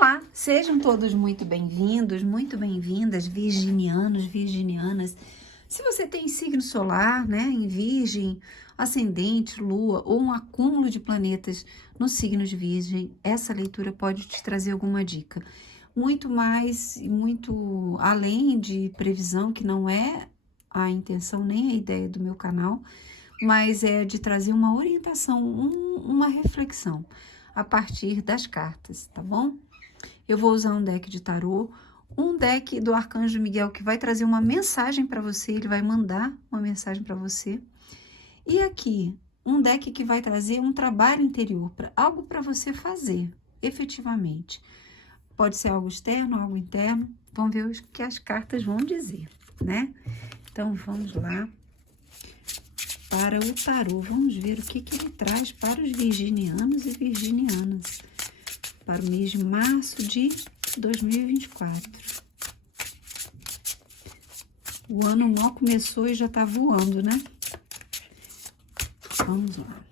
Olá, sejam todos muito bem-vindos, muito bem-vindas, virginianos, virginianas. Se você tem signo solar, né, em Virgem, ascendente, lua ou um acúmulo de planetas no signo de Virgem, essa leitura pode te trazer alguma dica. Muito mais e muito além de previsão, que não é a intenção nem a ideia do meu canal, mas é de trazer uma orientação, uma reflexão a partir das cartas, tá bom? Eu vou usar um deck de tarô, um deck do Arcanjo Miguel que vai trazer uma mensagem para você, ele vai mandar uma mensagem para você. E aqui, um deck que vai trazer um trabalho interior, algo para você fazer, efetivamente. Pode ser algo externo, algo interno. Vamos ver o que as cartas vão dizer, né? Então, vamos lá para o tarô. Vamos ver o que ele traz para os virginianos e virginianas para o mês de março de 2024. O ano mal começou e já tá voando, né? Vamos lá.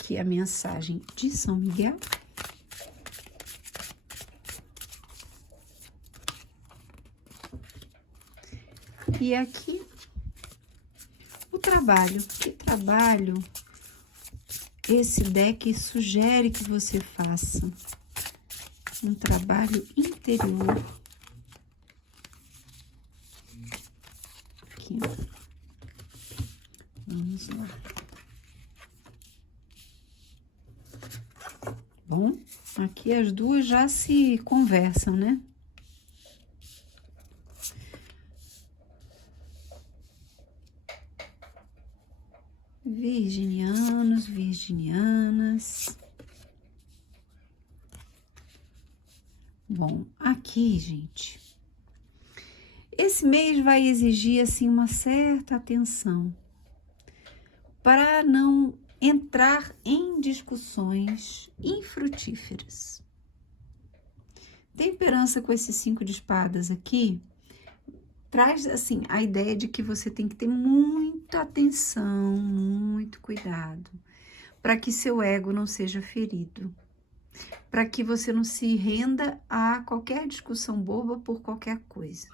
Aqui a mensagem de São Miguel. E aqui o trabalho. Que trabalho esse deck sugere que você faça? Um trabalho interior. Aqui. Vamos lá. Bom, aqui as duas já se conversam, né? Virginianos, virginianas. Bom, aqui, gente, esse mês vai exigir, assim, uma certa atenção para não entrar em discussões infrutíferas. Temperança com esse 5 de espadas aqui traz, assim, a ideia de que você tem que ter muita atenção, muito cuidado, para que seu ego não seja ferido, para que você não se renda a qualquer discussão boba por qualquer coisa.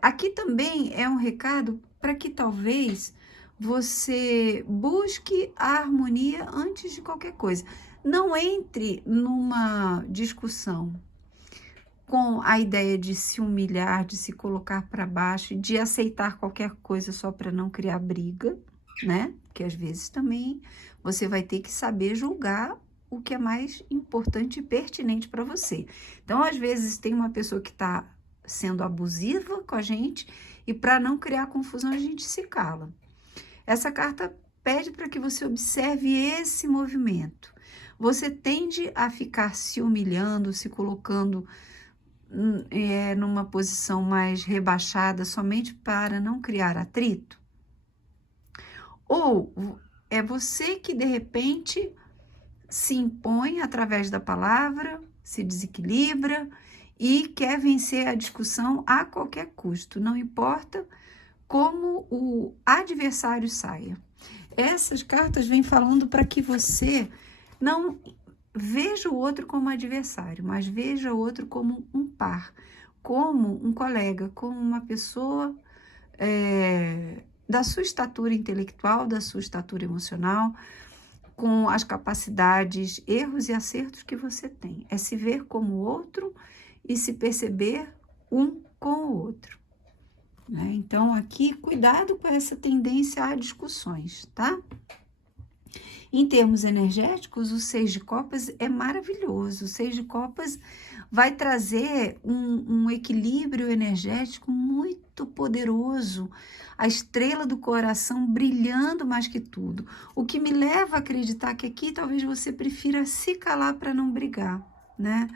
Aqui também é um recado para que talvez você busque a harmonia antes de qualquer coisa. Não entre numa discussão com a ideia de se humilhar, de se colocar para baixo, de aceitar qualquer coisa só para não criar briga, né? Porque às vezes também você vai ter que saber julgar o que é mais importante e pertinente para você. Então, às vezes, tem uma pessoa que está sendo abusiva com a gente e para não criar confusão a gente se cala. Essa carta pede para que você observe esse movimento. Você tende a ficar se humilhando, se colocando numa posição mais rebaixada somente para não criar atrito? Ou é você que de repente se impõe através da palavra, se desequilibra e quer vencer a discussão a qualquer custo, não importa como o adversário saia. Essas cartas vêm falando para que você não veja o outro como adversário, mas veja o outro como um par, como um colega, como uma pessoa da sua estatura intelectual, da sua estatura emocional, com as capacidades, erros e acertos que você tem. É se ver como o outro e se perceber um com o outro, né? Então, aqui, cuidado com essa tendência a discussões, tá? Em termos energéticos, o 6 de copas é maravilhoso. O 6 de copas vai trazer um equilíbrio energético muito poderoso. A estrela do coração brilhando mais que tudo. O que me leva a acreditar que aqui talvez você prefira se calar para não brigar, né?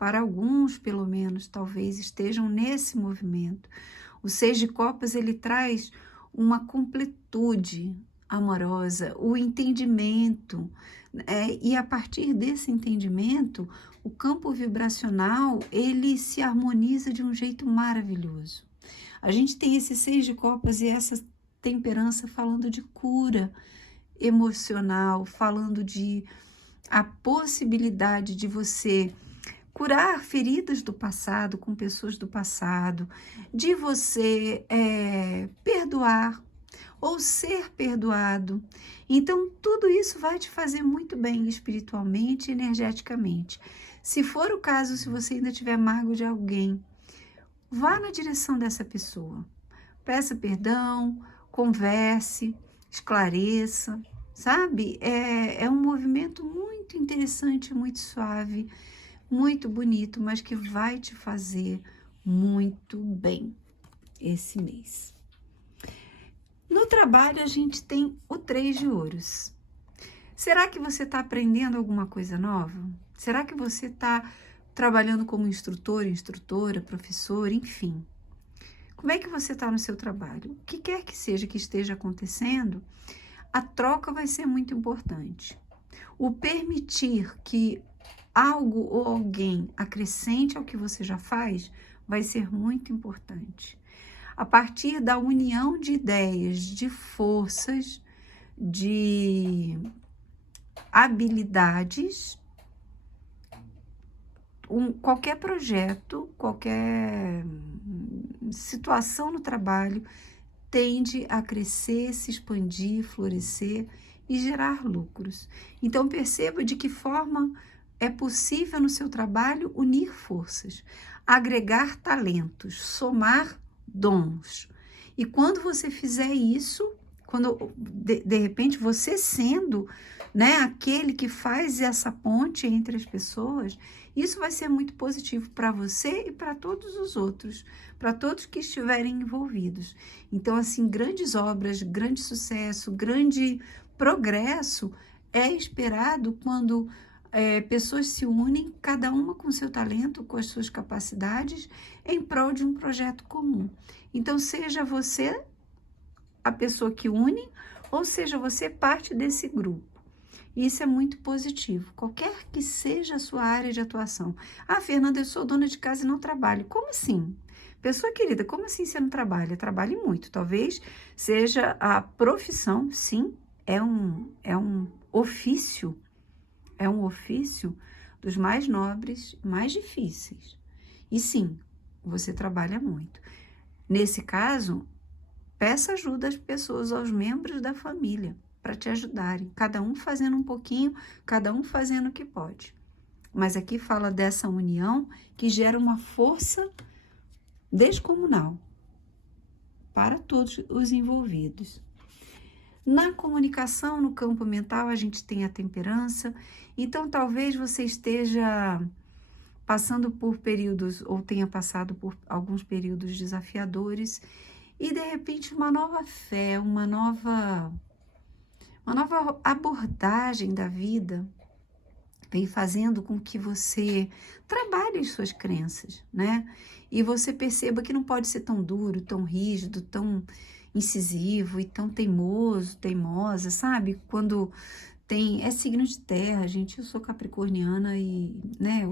para alguns, pelo menos, talvez estejam nesse movimento. O 6 de copas, ele traz uma completude amorosa, o entendimento, e a partir desse entendimento, o campo vibracional, ele se harmoniza de um jeito maravilhoso. A gente tem esse 6 de copas e essa temperança falando de cura emocional, falando de a possibilidade de você curar feridas do passado com pessoas do passado, de você perdoar ou ser perdoado. Então, tudo isso vai te fazer muito bem espiritualmente e energeticamente. Se for o caso, se você ainda tiver mágoa de alguém, vá na direção dessa pessoa. Peça perdão, converse, esclareça, sabe? É um movimento muito interessante, muito suave, muito bonito, mas que vai te fazer muito bem esse mês. No trabalho, a gente tem o 3 de ouros. Será que você está aprendendo alguma coisa nova? Será que você está trabalhando como instrutor, instrutora, professor, enfim? Como é que você está no seu trabalho? O que quer que seja que esteja acontecendo, a troca vai ser muito importante. O permitir que algo ou alguém acrescente ao que você já faz vai ser muito importante. A partir da união de ideias, de forças, de habilidades, qualquer projeto, qualquer situação no trabalho tende a crescer, se expandir, florescer e gerar lucros. Então, perceba de que forma é possível no seu trabalho unir forças, agregar talentos, somar dons. E quando você fizer isso, quando de repente você sendo, né, aquele que faz essa ponte entre as pessoas, isso vai ser muito positivo para você e para todos os outros, para todos que estiverem envolvidos. Então, assim, grandes obras, grande sucesso, grande progresso é esperado quando pessoas se unem, cada uma com seu talento, com as suas capacidades, em prol de um projeto comum. Então, seja você a pessoa que une, ou seja você parte desse grupo. Isso é muito positivo, qualquer que seja a sua área de atuação. Ah, Fernanda, eu sou dona de casa e não trabalho. Como assim? Pessoa querida, como assim você não trabalha? Trabalhe muito, talvez seja a profissão, sim, é um ofício, dos mais nobres, mais difíceis. E sim, você trabalha muito. Nesse caso, peça ajuda às pessoas, aos membros da família, para te ajudarem, cada um fazendo um pouquinho, cada um fazendo o que pode. Mas aqui fala dessa união que gera uma força descomunal para todos os envolvidos. Na comunicação, no campo mental, a gente tem a temperança, então talvez você esteja passando por períodos, ou tenha passado por alguns períodos desafiadores, e de repente uma nova fé, uma nova abordagem da vida vem fazendo com que você trabalhe as suas crenças, né? E você perceba que não pode ser tão duro, tão rígido, tão incisivo e tão teimoso, teimosa, sabe? Quando é signo de terra, gente, eu sou capricorniana e, né,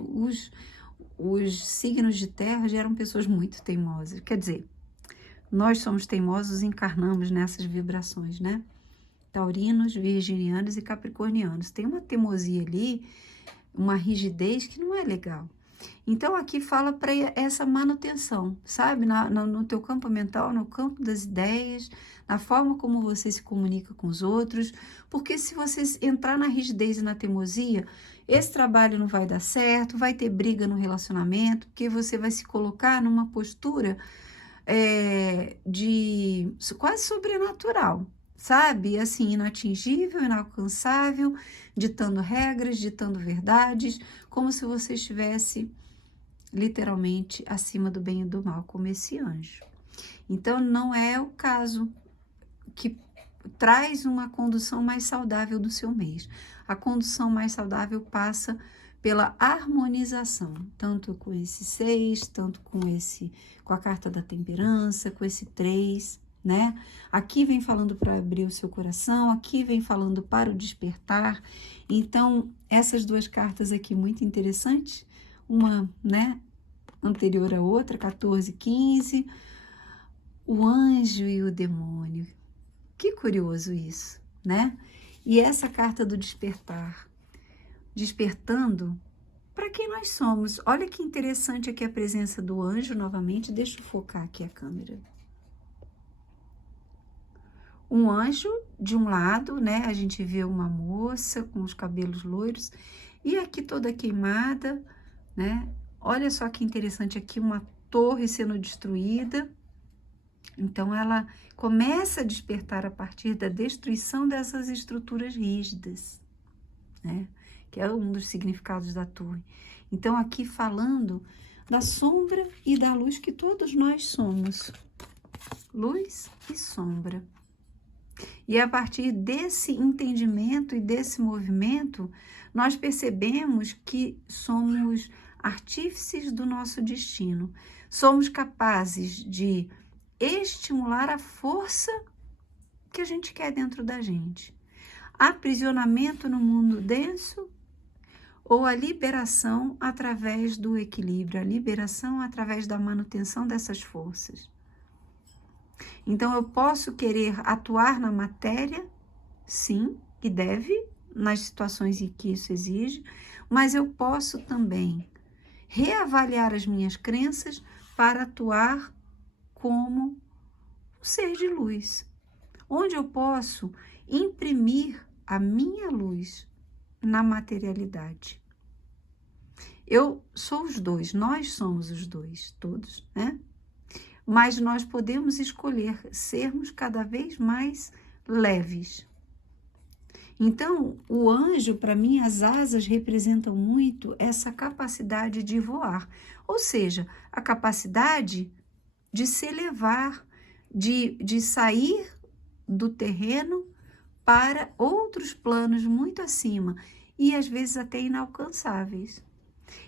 os signos de terra geram pessoas muito teimosas. Quer dizer, nós somos teimosos e encarnamos nessas vibrações, né? Taurinos, virginianos e capricornianos. Tem uma teimosia ali, uma rigidez que não é legal. Então, aqui fala para essa manutenção, sabe? No teu campo mental, no campo das ideias, na forma como você se comunica com os outros, porque se você entrar na rigidez e na teimosia, esse trabalho não vai dar certo, vai ter briga no relacionamento, porque você vai se colocar numa postura de quase sobrenatural, sabe? Assim, inatingível, inalcançável, ditando regras, ditando verdades, como se você estivesse literalmente acima do bem e do mal, como esse anjo. Então, não é o caso que traz uma condução mais saudável do seu mês. A condução mais saudável passa pela harmonização, tanto com esse 6, tanto com a carta da temperança, com esse 3, né? Aqui vem falando para abrir o seu coração, aqui vem falando para o despertar. Então, essas duas cartas aqui muito interessantes, uma, né, anterior à outra, 14, 15, o anjo e o demônio. Que curioso isso, né? E essa carta do despertar, despertando para quem nós somos. Olha que interessante aqui a presença do anjo novamente. Deixa eu focar aqui a câmera. Um anjo, de um lado, né? A gente vê uma moça com os cabelos loiros e aqui toda queimada, né? Olha só que interessante aqui, uma torre sendo destruída. Então, ela começa a despertar a partir da destruição dessas estruturas rígidas, né? Que é um dos significados da torre. Então, aqui falando da sombra e da luz que todos nós somos. Luz e sombra. E a partir desse entendimento e desse movimento, nós percebemos que somos artífices do nosso destino. Somos capazes de estimular a força que a gente quer dentro da gente. Aprisionamento no mundo denso ou a liberação através do equilíbrio, a liberação através da manutenção dessas forças. Então, eu posso querer atuar na matéria, sim, e deve, nas situações em que isso exige, mas eu posso também reavaliar as minhas crenças para atuar como um ser de luz, onde eu posso imprimir a minha luz na materialidade. Eu sou os dois, nós somos os dois, todos, né? Mas nós podemos escolher sermos cada vez mais leves. Então, o anjo, para mim, as asas representam muito essa capacidade de voar, ou seja, a capacidade de se elevar, de sair do terreno para outros planos muito acima e às vezes até inalcançáveis.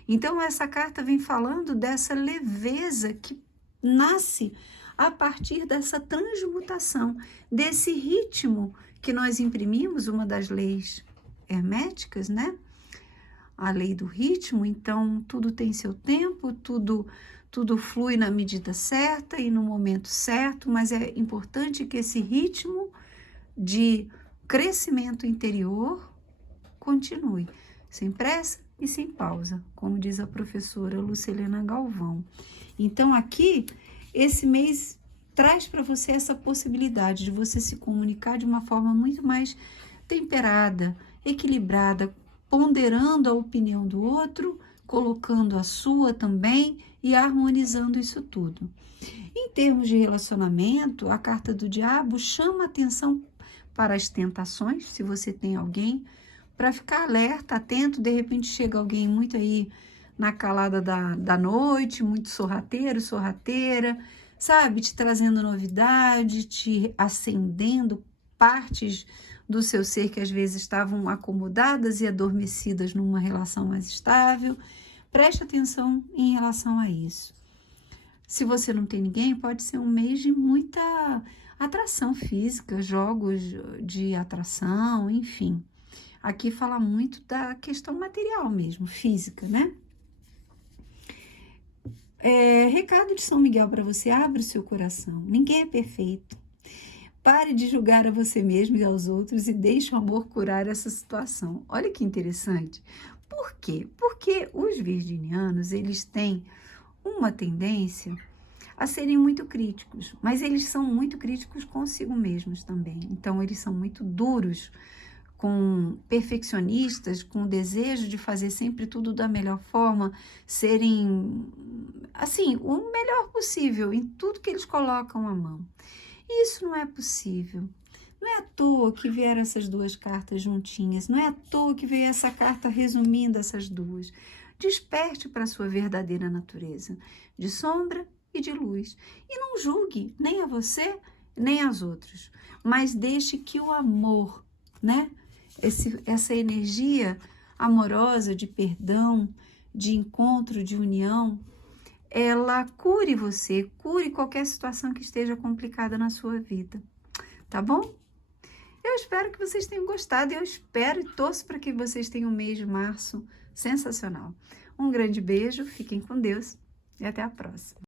Então, essa carta vem falando dessa leveza que nasce a partir dessa transmutação, desse ritmo que nós imprimimos, uma das leis herméticas, né? A lei do ritmo. Então, tudo tem seu tempo, tudo flui na medida certa e no momento certo, mas é importante que esse ritmo de crescimento interior continue, sem pressa e sem pausa, como diz a professora Lucilena Galvão. Então, aqui, esse mês traz para você essa possibilidade de você se comunicar de uma forma muito mais temperada, equilibrada, ponderando a opinião do outro, colocando a sua também e harmonizando isso tudo. Em termos de relacionamento, a carta do diabo chama atenção para as tentações, se você tem alguém, para ficar alerta, atento, de repente chega alguém muito aí na calada da noite, muito sorrateiro, sorrateira, sabe? Te trazendo novidade, te acendendo partes do seu ser que às vezes estavam acomodadas e adormecidas numa relação mais estável. Preste atenção em relação a isso. Se você não tem ninguém, pode ser um mês de muita atração física, jogos de atração, enfim. Aqui fala muito da questão material mesmo, física, né? Recado de São Miguel para você: abre o seu coração. Ninguém é perfeito. Pare de julgar a você mesmo e aos outros e deixe o amor curar essa situação. Olha que interessante. Por quê? Porque os virginianos, eles têm uma tendência a serem muito críticos, mas eles são muito críticos consigo mesmos também. Então, eles são muito duros, perfeccionistas, com o desejo de fazer sempre tudo da melhor forma, serem, assim, o melhor possível em tudo que eles colocam à mão. E isso não é possível. Não é à toa que vieram essas duas cartas juntinhas, não é à toa que veio essa carta resumindo essas duas. Desperte para a sua verdadeira natureza, de sombra e de luz. E não julgue nem a você, nem aos outros, mas deixe que o amor, né? Essa energia amorosa, de perdão, de encontro, de união, ela cure você, cure qualquer situação que esteja complicada na sua vida, tá bom? Eu espero que vocês tenham gostado, eu espero e torço para que vocês tenham um mês de março sensacional. Um grande beijo, fiquem com Deus e até a próxima.